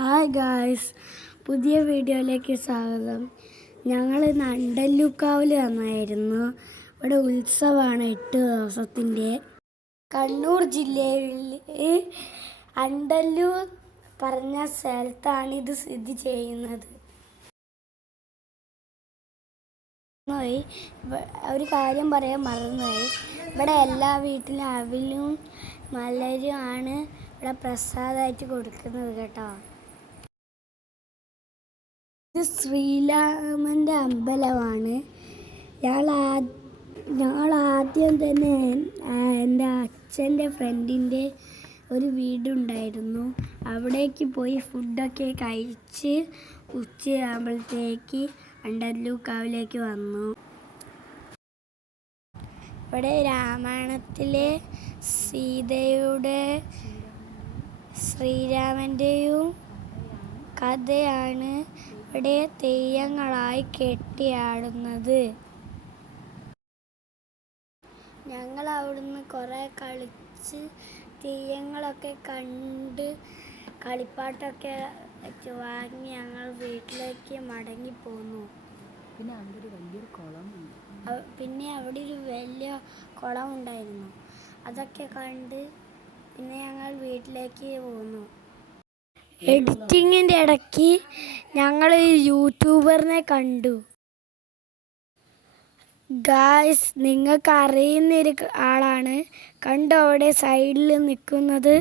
Hi guys, പുതിയ വീഡിയോയിലേക്ക് സ്വാഗതം. ഞങ്ങൾ ഇന്ന് അണ്ടല്ലൂക്കാവിൽ വന്നായിരുന്നു. ഇവിടെ ഉത്സവമാണ് 8 ദിവസത്തിൻ്റെ. കണ്ണൂർ ജില്ലയിൽ അണ്ടല്ലൂർ പറഞ്ഞ സ്ഥലത്താണ് ഇത് സ്ഥിതി ചെയ്യുന്നത്. ഒരു കാര്യം പറയാൻ മറന്നുപോയി. ഇവിടെ എല്ലാ വീട്ടിലും അവിലും മലരും ആണ് ഇവിടെ പ്രസാദമായിട്ട് കൊടുക്കുന്നത് കേട്ടോ. ഇത് ശ്രീരാമൻ്റെ അമ്പലമാണ്. ഞങ്ങൾ ആദ്യം തന്നെ എൻ്റെ അച്ഛൻ്റെ ഫ്രണ്ടിൻ്റെ ഒരു വീടുണ്ടായിരുന്നു. അവിടേക്ക് പോയി ഫുഡൊക്കെ കഴിച്ച് ഉച്ചയാകുമ്പോഴത്തേക്ക് അണ്ടല്ലൂക്കാവിലേക്ക് വന്നു. ഇവിടെ രാമായണത്തിലെ സീതയുടെ ശ്രീരാമൻ്റെയും കഥയാണ് ഇവിടെ തെയ്യങ്ങളായി കെട്ടിയാടുന്നത്. ഞങ്ങൾ അവിടുന്ന് കുറേ കളിച്ച് തെയ്യങ്ങളൊക്കെ കണ്ട് കളിപ്പാട്ടൊക്കെ വാങ്ങി ഞങ്ങൾ വീട്ടിലേക്ക് മടങ്ങിപ്പോന്നു. പിന്നെ അവിടെ ഒരു വലിയ കുളം ഉണ്ടായിരുന്നു. അതൊക്കെ കണ്ട് പിന്നെ ഞങ്ങൾ വീട്ടിലേക്ക് പോന്നു. എഡിറ്റിങ്ങിൻ്റെ ഇടയ്ക്ക് ഞങ്ങൾ യൂട്യൂബറിനെ കണ്ടു. ഗായ്സ്, നിങ്ങൾക്ക് അറിയുന്നൊരു ആളാണ്. കണ്ടോ അവിടെ സൈഡിൽ നിൽക്കുന്നത്?